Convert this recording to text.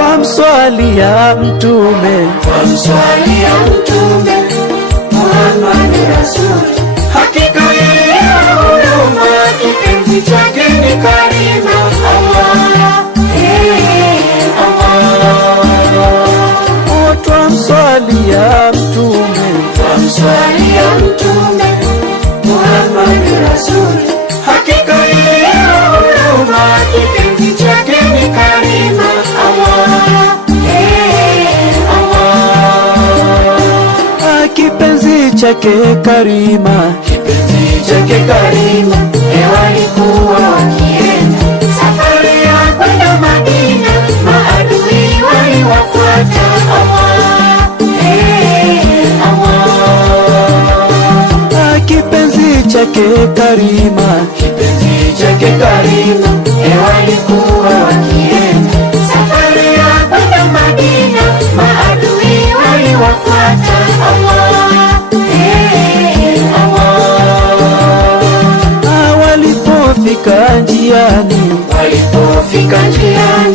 Twamswalia Mtume, twamswalia Mtume Muhammad Rasul. Hakika yeye huruma, kipenzi chake ni karima. Allah, Allah. Twamswalia Mtume, twamswalia Mtume Muhammad Rasul. Hakika yeye huruma, kipenzi chake ni karima. Kipenzi chake karima, kipenzi chake karima. Walikuwa wakienda safari ya kwenda Madina, maadui waliwafuata. Allah. Kipenzi chake karima, kipenzi chake karima. Walikuwa wakienda safari ya kwenda Madina, maadui waliwafuata. Walipofika njiani, walipofika njiani,